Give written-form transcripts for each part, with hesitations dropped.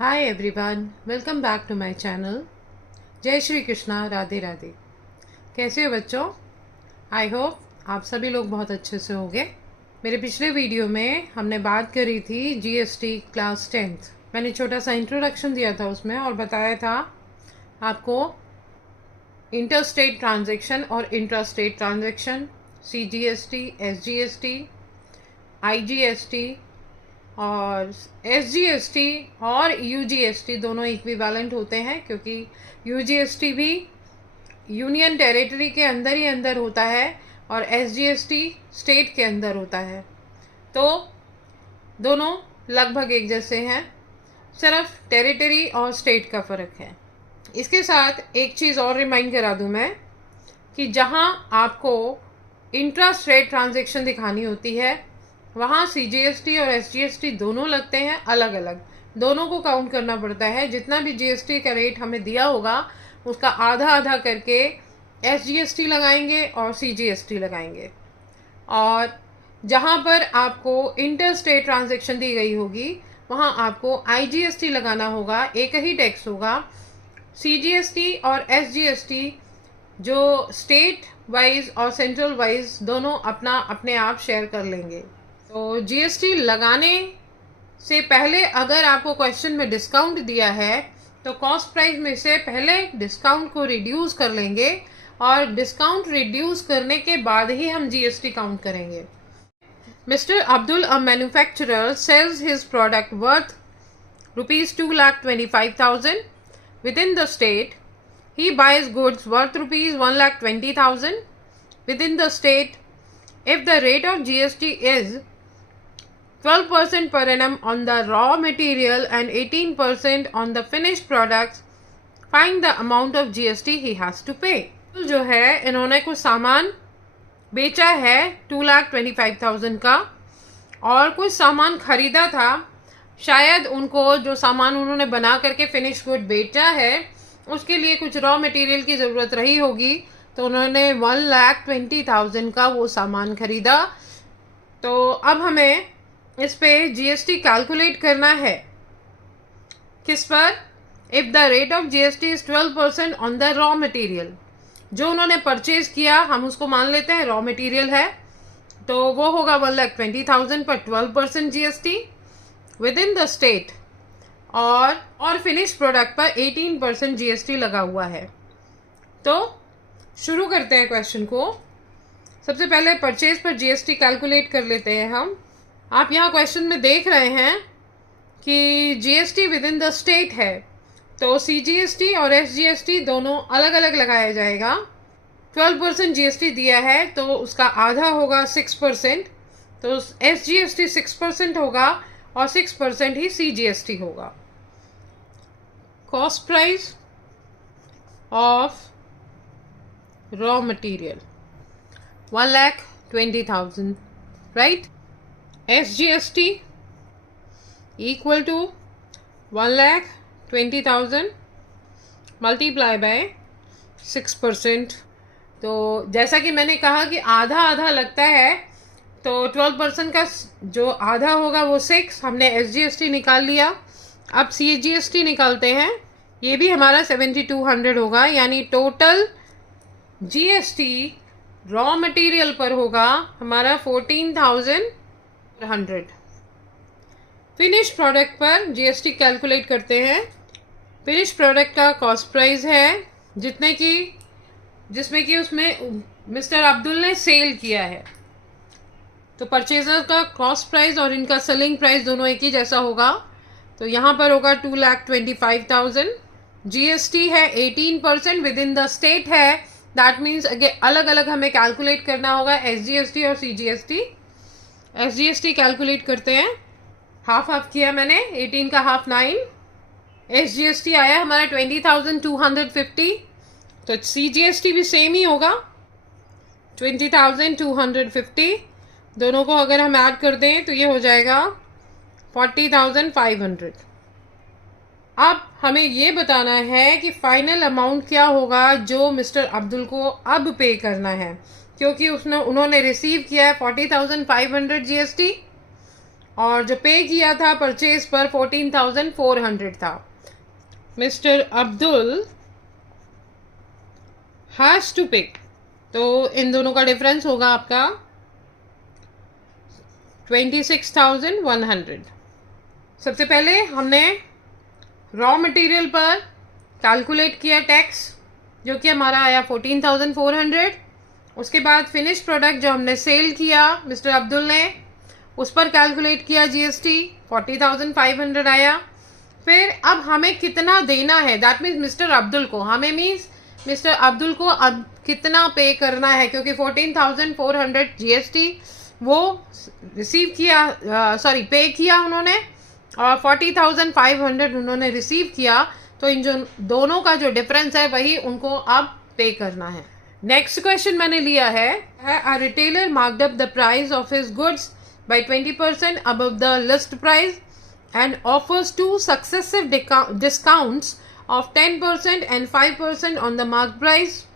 Hi everyone, welcome back to my channel. जय श्री कृष्णा, राधे राधे। कैसे हो बच्चों? आई होप आप सभी लोग बहुत अच्छे से होंगे। मेरे पिछले वीडियो में हमने बात करी थी जीएसटी क्लास 10th। मैंने छोटा सा इंट्रोडक्शन दिया था उसमें और बताया था आपको इंटर स्टेट ट्रांजैक्शन और intra state transaction, CGST, SGST, IGST और एसजीएसटी और यूजीएसटी दोनों इक्विवेलेंट होते हैं, क्योंकि यूजीएसटी भी यूनियन टेरिटरी के अंदर ही अंदर होता है और एसजीएसटी स्टेट के अंदर होता है। तो दोनों लगभग एक जैसे हैं, सिर्फ टेरिटरी और स्टेट का फ़र्क है। इसके साथ एक चीज़ और रिमाइंड करा दूं मैं कि जहां आपको इंट्रा स्टेट ट्रांजैक्शन दिखानी होती है वहाँ सीजीएसटी और एसजीएसटी दोनों लगते हैं अलग अलग। दोनों को काउंट करना पड़ता है। जितना भी जीएसटी का रेट हमें दिया होगा उसका आधा आधा करके एसजीएसटी लगाएंगे और सीजीएसटी लगाएंगे। और जहाँ पर आपको इंटर स्टेट ट्रांजैक्शन दी गई होगी वहाँ आपको आईजीएसटी लगाना होगा, एक ही टैक्स होगा। सीजीएसटी और एसजीएसटी जो स्टेट वाइज और सेंट्रल वाइज दोनों अपना अपने आप शेयर कर लेंगे। तो जीएसटी लगाने से पहले अगर आपको क्वेश्चन में डिस्काउंट दिया है तो कॉस्ट प्राइस में से पहले डिस्काउंट को रिड्यूस कर लेंगे और डिस्काउंट रिड्यूस करने के बाद ही हम जीएसटी काउंट करेंगे। Mister Abdul, a manufacturer, sales his product worth ₹2,25,000 within the state. He buys goods worth ₹1,20,000 within the state. If the rate of GST is 12% per annum on the raw material and 18% on the finished products, find the amount of GST he has to pay. जो है इन्होंने कुछ सामान बेचा है 2,25,000 का और कुछ सामान खरीदा था। शायद उनको जो सामान उन्होंने बना करके फिनिश गुड बेचा है उसके लिए कुछ रॉ मटेरियल की ज़रूरत रही होगी, तो उन्होंने 1,20,000 का वो सामान खरीदा। तो अब हमें इस पे जीएसटी कैलकुलेट करना है। किस पर? If the rate of GST is 12% on the raw material. जो उन्होंने परचेज किया हम उसको मान लेते हैं रॉ मटेरियल है, तो वो होगा 1,20,000 पर 12% GST with in the state, और फिनिश प्रोडक्ट पर 18% जीएसटी लगा हुआ है। तो शुरू करते हैं क्वेश्चन को। सबसे पहले परचेज पर जीएसटी कैलकुलेट कर लेते हैं हम। आप यहाँ क्वेश्चन में देख रहे हैं कि GST with in the state है, तो सीजीएसटी और एसजीएसटी दोनों अलग अलग लगाया जाएगा। 12% जीएसटी दिया है तो उसका आधा होगा 6%, तो एसजीएसटी 6% होगा और 6% ही सीजीएसटी होगा। Cost price of raw material 1,20,000, right. SGST equal to 1,20,000 multiply by 6%। तो जैसा कि मैंने कहा कि आधा आधा लगता है, तो 12% का जो आधा होगा वो 6, हमने SGST निकाल लिया। अब CGST निकालते हैं, ये भी हमारा 7,200 होगा, यानी टोटल GST रॉ मटेरियल पर होगा हमारा 14,100। फिनिश प्रोडक्ट पर जीएसटी कैलकुलेट करते हैं। फिनिश प्रोडक्ट का कॉस्ट प्राइस है जिसमें कि उसमें मिस्टर अब्दुल ने सेल किया है, तो परचेजर का कॉस्ट प्राइस और इनका सेलिंग प्राइस दोनों एक ही जैसा होगा। तो यहाँ पर होगा 2,25,000। जीएसटी है 18% विद इन द स्टेट है, दैट मीन्स अलग अलग हमें कैलकुलेट करना होगा एसजीएसटी और सीजीएसटी। एसजीएसटी कैलकुलेट करते हैं, हाफ हाफ किया मैंने, 18 का हाफ 9। एसजीएसटी आया हमारा 20,250, तो सीजीएसटी भी सेम ही होगा 20,250। दोनों को अगर हम ऐड कर दें तो ये हो जाएगा 40,500। अब हमें ये बताना है कि फाइनल अमाउंट क्या होगा जो मिस्टर अब्दुल को अब पे करना है, क्योंकि उन्होंने रिसीव किया है 40,500 जीएसटी और जो पे किया था परचेज पर 14,400 था। मिस्टर अब्दुल हैज टू पे, तो इन दोनों का डिफरेंस होगा आपका 26,100। सबसे पहले हमने रॉ मटेरियल पर कैलकुलेट किया टैक्स, जो कि हमारा आया 14,400। उसके बाद फिनिश प्रोडक्ट जो हमने सेल किया मिस्टर अब्दुल ने, उस पर कैलकुलेट किया जीएसटी, 40,500 आया। फिर अब हमें कितना देना है, दैट मीन्स मिस्टर अब्दुल को, हमें मीन्स मिस्टर अब्दुल को अब कितना पे करना है, क्योंकि 14,400 जीएसटी वो रिसीव किया, पे किया उन्होंने, और 40,500 उन्होंने रिसीव किया। तो इन जो दोनों का जो डिफरेंस है वही उनको अब पे करना है। नेक्स्ट क्वेश्चन मैंने लिया है a retailer marked up the price of his goods by 20% above the list price and offers two successive discounts of 10% and 5% on the marked price.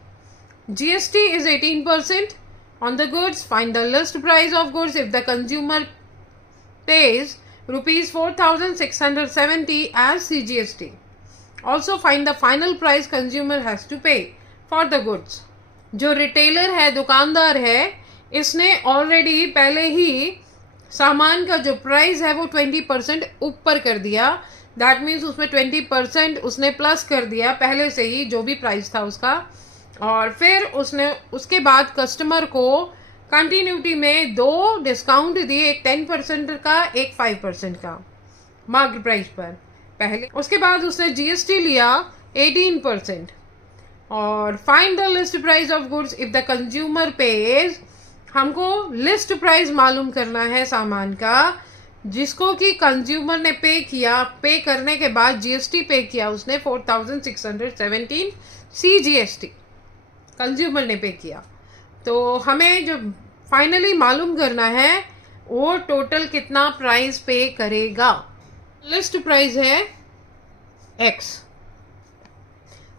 GST is 18% on the goods. Find the list price of goods if the consumer pays rupees 4,670 as CGST. Also find the final price consumer has to pay for the goods. जो retailer है, दुकानदार है, इसने already पहले ही सामान का जो price है वो 20% ऊपर कर दिया। दैट मीन्स उसमें 20% उसने प्लस कर दिया पहले से ही, जो भी प्राइस था उसका। और फिर उसने उसके बाद कस्टमर को कंटिन्यूटी में दो डिस्काउंट दिए, एक 10% का, एक 5% का मार्केट प्राइस पर पहले। उसके बाद उसने जीएसटी लिया 18%। और find the list price of goods if the consumer page, हमको लिस्ट प्राइस मालूम करना है सामान का जिसको कि कंज्यूमर ने पे किया। पे करने के बाद जीएसटी पे किया उसने 4,617 सीजीएसटी कंज्यूमर ने पे किया। तो हमें जो फाइनली मालूम करना है वो टोटल कितना प्राइस पे करेगा। लिस्ट प्राइस है एक्स।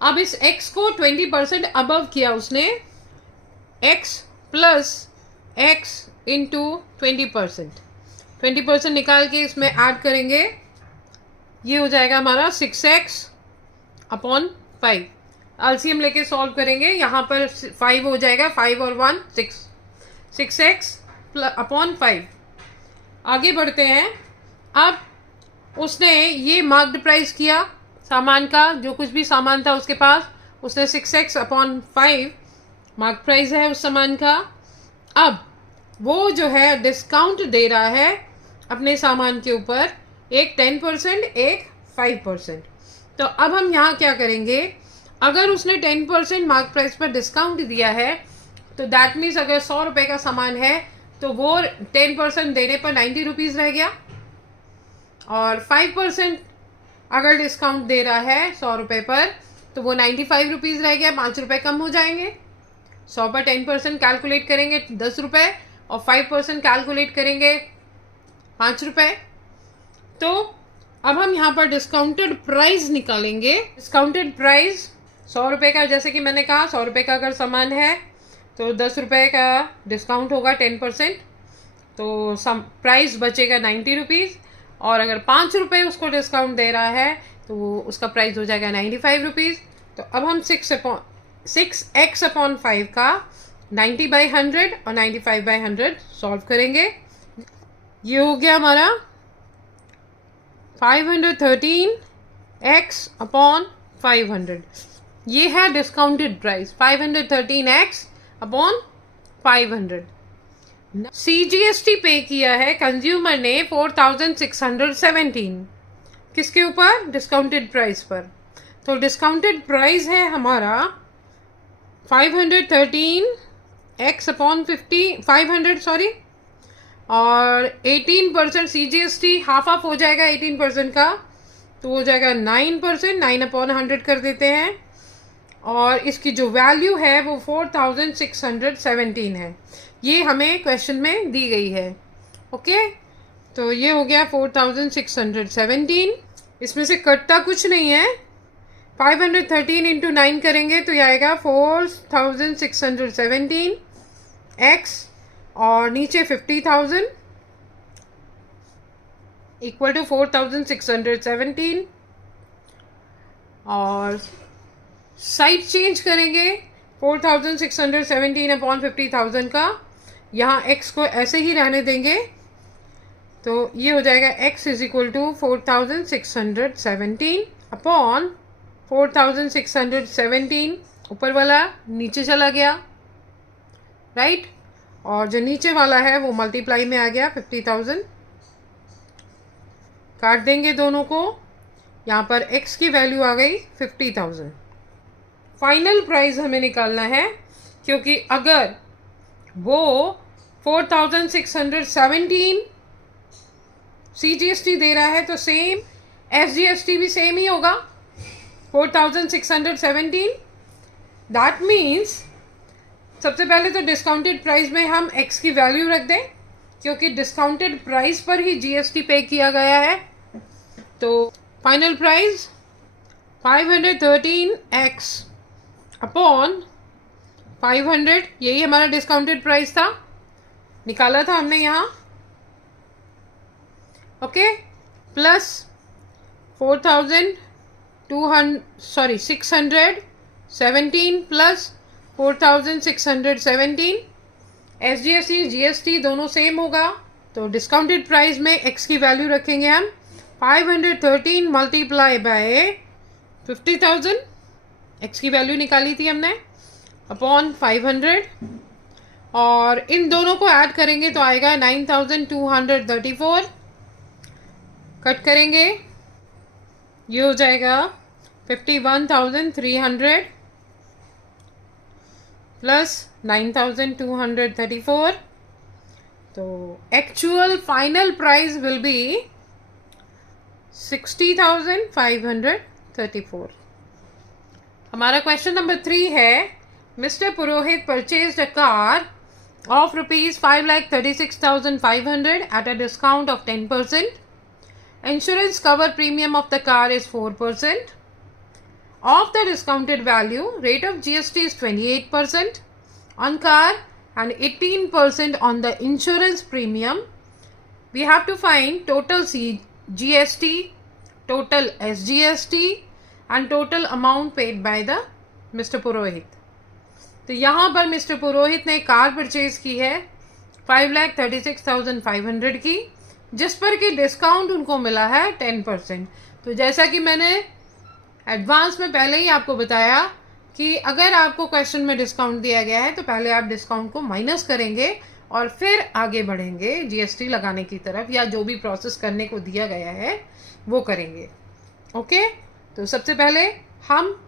अब इस एक्स को 20% अबव किया उसने, एक्स प्लस x इंटू 20% निकाल के इसमें ऐड करेंगे, ये हो जाएगा हमारा 6x अपॉन 5। एलसीएम लेके सॉल्व करेंगे, यहाँ पर 5 हो जाएगा, 5 और 1 6, 6x अपॉन 5। आगे बढ़ते हैं। अब उसने ये मार्क्ड प्राइस किया सामान का, जो कुछ भी सामान था उसके पास, उसने 6x अपॉन 5 मार्क प्राइस है उस सामान का। अब वो जो है डिस्काउंट दे रहा है अपने सामान के ऊपर, एक 10%, एक 5%। तो अब हम यहाँ क्या करेंगे, अगर उसने 10% मार्क प्राइस पर डिस्काउंट दिया है तो दैट मीन्स अगर 100 रुपये का सामान है तो वो 10% देने पर 90 रुपीज़ रह गया, और 5% अगर डिस्काउंट दे रहा है 100 रुपये पर तो वो 95 रुपीज़ रह गया, 5 रुपये कम हो जाएंगे। 100 पर 10% कैलकुलेट करेंगे 10 रुपये, और 5% कैलकुलेट करेंगे 5 रुपये। तो अब हम यहाँ पर डिस्काउंटेड प्राइस निकालेंगे। डिस्काउंटेड प्राइस 100 रुपये का, जैसे कि मैंने कहा 100 रुपये का अगर सामान है तो 10 रुपये का डिस्काउंट होगा 10%, तो प्राइस बचेगा 90 रुपीज़। और अगर 5 रुपये उसको डिस्काउंट दे रहा है तो वो उसका प्राइस हो जाएगा 95 रुपीज़। तो अब हम 6x अपॉन 5 का 90/100 और 95/100 सॉल्व करेंगे। ये हो गया हमारा 513x अपॉन 500। ये है discounted price 513x upon 500। CGST पे किया है कंज्यूमर ने 4,617 किसके ऊपर, डिस्काउंटेड प्राइस पर। तो डिस्काउंटेड प्राइस है हमारा 513x अपॉन 500 सॉरी, और 18% सीजीएसटी हाफ ऑफ हो जाएगा 18% का, तो हो जाएगा 9%, 9/100 कर देते हैं। और इसकी जो वैल्यू है वो 4,617 है, ये हमें क्वेश्चन में दी गई है। ओके, तो ये हो गया 4,617। इसमें से कटता कुछ नहीं है, 513 इंटू 9 करेंगे तो ये आएगा 4,617 x, और नीचे 50,000 इक्वल टू 4617 और साइड चेंज करेंगे 4617 अपॉन 50,000 का, यहाँ x को ऐसे ही रहने देंगे तो ये हो जाएगा x is equal to 4617 upon 4617, ऊपर वाला नीचे चला गया, राइट, और जो नीचे वाला है वो मल्टीप्लाई में आ गया 50,000। काट देंगे दोनों को, यहाँ पर x की वैल्यू आ गई 50,000। फाइनल प्राइस हमें निकालना है, क्योंकि अगर वो 4617 CGST दे रहा है तो सेम SGST भी सेम ही होगा 4617। दैट मीन्स सबसे पहले तो डिस्काउंटेड प्राइस में हम x की वैल्यू रख दें, क्योंकि डिस्काउंटेड प्राइस पर ही GST पे किया गया है। तो फाइनल प्राइस 513x अपॉन 500, यही हमारा डिस्काउंटेड प्राइस था, निकाला था हमने यहाँ, okay, plus 617 plus 4617, SGST GST दोनों सेम होगा, तो डिस्काउंटेड प्राइस में x की वैल्यू रखेंगे हम 513 मल्टीप्लाई बाय 50,000, x की वैल्यू निकाली थी हमने, अपॉन 500, और इन दोनों को ऐड करेंगे तो आएगा 9234। कट करेंगे, ये हो जाएगा 51,300 प्लस 9234, तो actual final price will be 60,534। हमारा क्वेश्चन नंबर 3 है, mister Purohit purchased a car of rupees 5,36,500 at a discount of 10%. Insurance cover premium of the car is 4%. Of the discounted value, rate of GST is 28% on car and 18% on the insurance premium. We have to find total GST, total SGST and total amount paid by the Mr. Purohit. तो यहाँ पर mister पुरोहित ने car purchase की है 5,36,500 की, जिस पर कि डिस्काउंट उनको मिला है 10%। तो जैसा कि मैंने एडवांस में पहले ही आपको बताया कि अगर आपको क्वेश्चन में डिस्काउंट दिया गया है तो पहले आप डिस्काउंट को माइनस करेंगे और फिर आगे बढ़ेंगे GST लगाने की तरफ, या जो भी प्रोसेस करने को दिया गया है वो करेंगे। ओके, तो सबसे पहले हम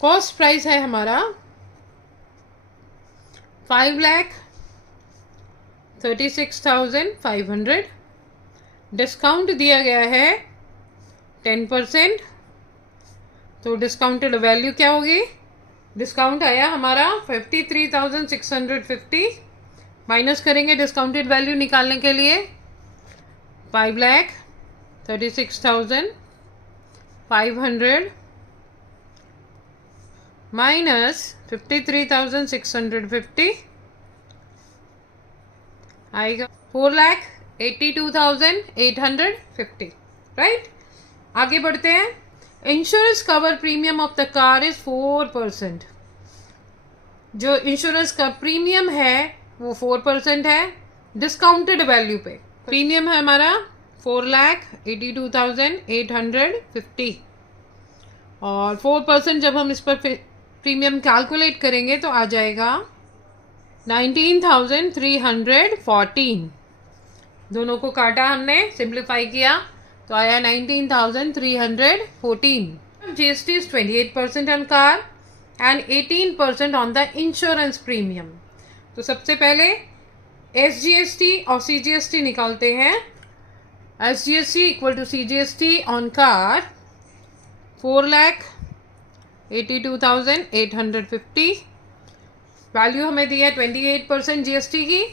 कॉस्ट प्राइस है हमारा 5,36,500, डिस्काउंट दिया गया है 10%, तो डिस्काउंटेड वैल्यू क्या होगी, डिस्काउंट आया हमारा 53,650, माइनस करेंगे डिस्काउंटेड वैल्यू निकालने के लिए 5,36,500 माइनस 53,650 आएगा 4,82,850, राइट। आगे बढ़ते हैं। Insurance cover premium of the car is 4%। जो इंश्योरेंस का प्रीमियम है वो 4% है डिस्काउंटेड वैल्यू पे। प्रीमियम है हमारा 4,82,850 और 4% जब हम इस पर प्रीमियम कैलकुलेट करेंगे तो आ जाएगा 19,314। दोनों को काटा हमने, सिंप्लीफाई किया तो आया 19,314। GST is 28% on car and 18% on the insurance premium। तो सबसे पहले SGST और CGST निकालते हैं। SGST equal to CGST on car 4,82,850। Value हमें दी है 28% GST की,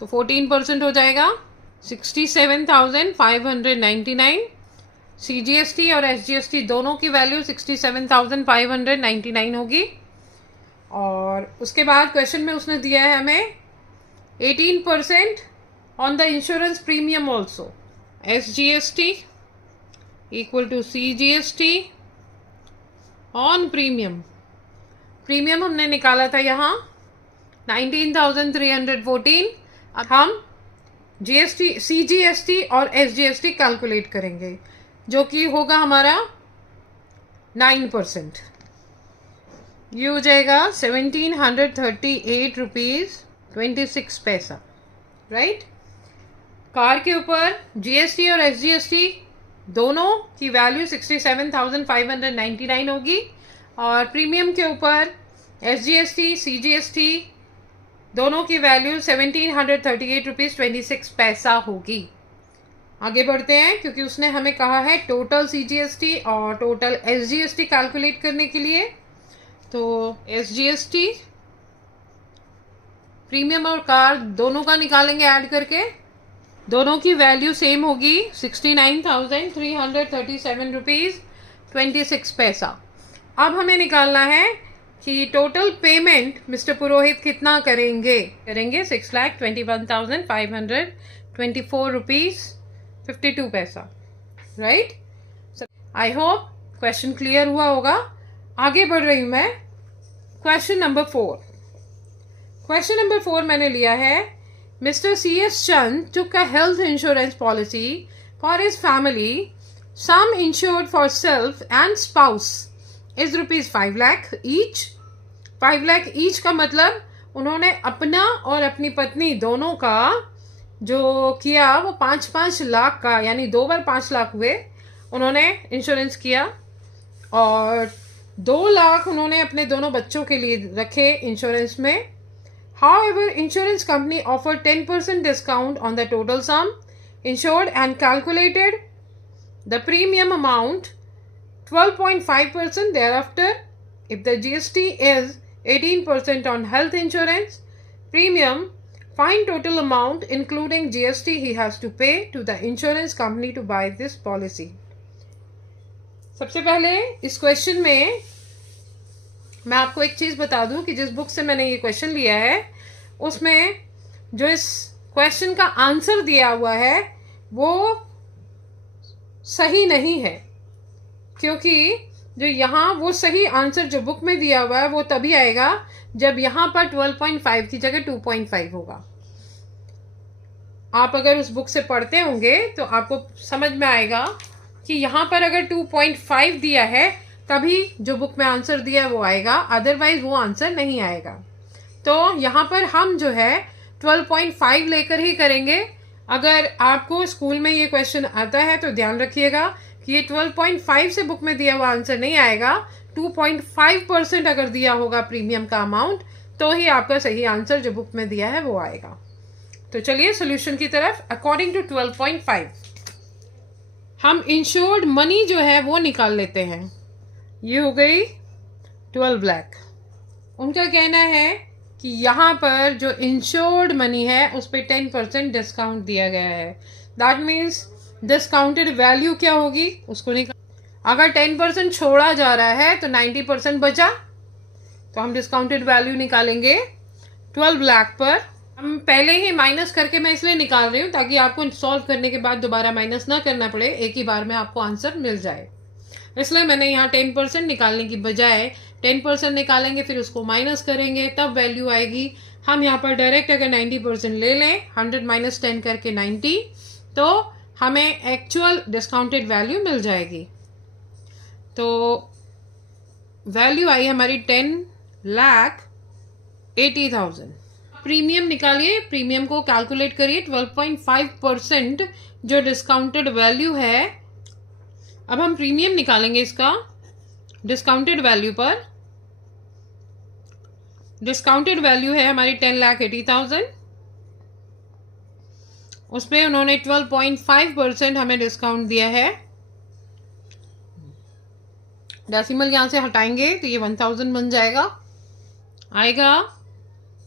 तो 14% हो जाएगा 67,599। CGST और SGST दोनों की वैल्यू 67,599 होगी। और उसके बाद क्वेश्चन में उसने दिया है हमें 18% on the insurance premium also. SGST equal to CGST on premium. Premium हमने निकाला था यहाँ 19,314। अब हम GST, CGST और SGST कैलकुलेट करेंगे, जो कि होगा हमारा 9%। ये हो जाएगा 1738 रुपीज़ 26 पैसा, राइट। कार के ऊपर GST और SGST दोनों की वैल्यू 67,599 होगी, और प्रीमियम के ऊपर SGST, CGST दोनों की वैल्यू 1738 रुपीज़ 26 पैसा होगी। आगे बढ़ते हैं, क्योंकि उसने हमें कहा है टोटल CGST और टोटल SGST कैलकुलेट करने के लिए। तो SGST प्रीमियम और कार दोनों का निकालेंगे ऐड करके, दोनों की वैल्यू सेम होगी 69,337 रुपीज़ 26 पैसा। अब हमें निकालना है कि टोटल पेमेंट मिस्टर पुरोहित कितना करेंगे। 6,21,524 रुपीज़ 52 पैसा, right. I hope question clear हुआ होगा। आगे बढ़ रही हूँ मैं। Question number 4। क्वेश्चन नंबर 4 मैंने लिया है, mister CS Chand took a health insurance policy for his family. Sum insured for self and spouse is rupees 5 lakh each. 5 lakh each का मतलब उन्होंने अपना और अपनी पत्नी दोनों का जो किया वो 5-5 लाख का, यानी 2 बार 5 लाख हुए उन्होंने इंश्योरेंस किया, और 2 लाख उन्होंने अपने दोनों बच्चों के लिए रखे इंश्योरेंस में। However, insurance company offered 10% discount on the total sum insured and calculated the premium amount 12.5% thereafter. If the GST is 18% on health insurance premium, find total amount including GST he has to pay to the insurance company to buy this policy. सबसे पहले इस question में मैं आपको एक चीज़ बता दूं कि जिस बुक से मैंने ये क्वेश्चन लिया है उसमें जो इस क्वेश्चन का आंसर दिया हुआ है वो सही नहीं है, क्योंकि जो यहाँ वो सही आंसर जो बुक में दिया हुआ है वो तभी आएगा जब यहाँ पर 12.5 की जगह 2.5 होगा। आप अगर उस बुक से पढ़ते होंगे तो आपको समझ में आएगा कि यहाँ पर अगर 2.5 दिया है तभी जो बुक में आंसर दिया है वो आएगा, अदरवाइज वो आंसर नहीं आएगा। तो यहाँ पर हम जो है 12.5 लेकर ही करेंगे। अगर आपको स्कूल में ये क्वेश्चन आता है तो ध्यान रखिएगा कि ये 12.5 से बुक में दिया हुआ आंसर नहीं आएगा, 2.5% अगर दिया होगा प्रीमियम का अमाउंट तो ही आपका सही आंसर जो बुक में दिया है वो आएगा। तो चलिए सोल्यूशन की तरफ। अकॉर्डिंग टू 12.5 हम इंश्योर्ड मनी जो है वो निकाल लेते हैं। ये हो गई 12 लाख। उनका कहना है कि यहाँ पर जो इंश्योर्ड मनी है उस पर 10% डिस्काउंट दिया गया है। दैट मीन्स डिस्काउंटेड वैल्यू क्या होगी उसको निकाल। अगर 10% छोड़ा जा रहा है तो 90% बचा, तो हम डिस्काउंटेड वैल्यू निकालेंगे 12 लाख पर। हम पहले ही माइनस करके मैं इसलिए निकाल रही हूँ ताकि आपको सॉल्व करने के बाद दोबारा माइनस ना करना पड़े, एक ही बार में आपको आंसर मिल जाए। इसलिए मैंने यहाँ 10% निकालने की बजाय 10% निकालेंगे, फिर उसको माइनस करेंगे, तब वैल्यू आएगी। हम यहाँ पर डायरेक्ट अगर 90% ले लें, 100 माइनस 10 करके 90, तो हमें एक्चुअल डिस्काउंटेड वैल्यू मिल जाएगी। तो वैल्यू आई हमारी 10,80,000। प्रीमियम निकालिए, प्रीमियम को कैलकुलेट करिए। 12.5% जो डिस्काउंटेड वैल्यू है। अब हम प्रीमियम निकालेंगे इसका डिस्काउंटेड वैल्यू पर। डिस्काउंटेड वैल्यू है हमारी 10,80,000। उस पर उन्होंने 12.5% हमें डिस्काउंट दिया है। डेसिमल यहां से हटाएंगे तो ये 1000 बन जाएगा, आएगा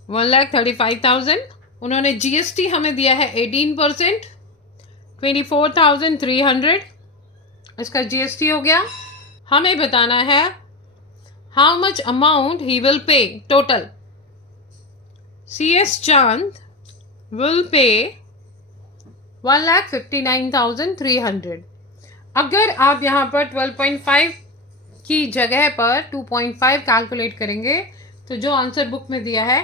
1,35,000। उन्होंने GST हमें दिया है 18%, 24,300 इसका GST हो गया। हमें बताना है how much amount he will pay total. CS Chand will pay 1,59,300। अगर आप यहाँ पर 12.5 की जगह पर 2.5 कैलकुलेट करेंगे तो जो आंसर बुक में दिया है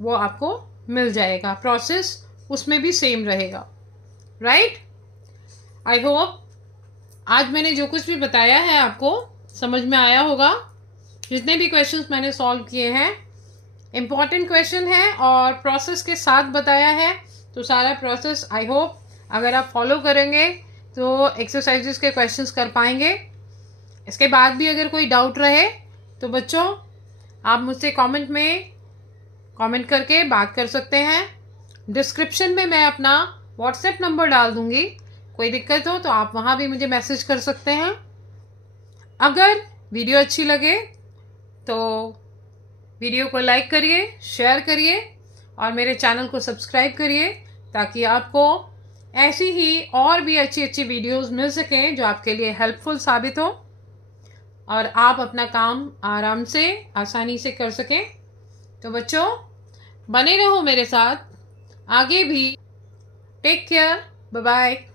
वो आपको मिल जाएगा। प्रोसेस उसमें भी सेम रहेगा, राइट। आई होप आज मैंने जो कुछ भी बताया है आपको समझ में आया होगा। जितने भी क्वेश्चंस मैंने सॉल्व किए हैं इम्पॉर्टेंट क्वेश्चन है और प्रोसेस के साथ बताया है, तो सारा प्रोसेस आई होप अगर आप फॉलो करेंगे तो एक्सरसाइजेस के क्वेश्चंस कर पाएंगे। इसके बाद भी अगर कोई डाउट रहे तो बच्चों आप मुझसे कमेंट करके बात कर सकते हैं। डिस्क्रिप्शन में मैं अपना व्हाट्सएप नंबर डाल दूंगी, कोई दिक्कत हो तो आप वहाँ भी मुझे मैसेज कर सकते हैं। अगर वीडियो अच्छी लगे तो वीडियो को लाइक करिए, शेयर करिए और मेरे चैनल को सब्सक्राइब करिए ताकि आपको ऐसी ही और भी अच्छी अच्छी वीडियोस मिल सकें जो आपके लिए हेल्पफुल साबित हो और आप अपना काम आराम से आसानी से कर सकें। तो बच्चों बने रहो मेरे साथ आगे भी। Take care, bye bye.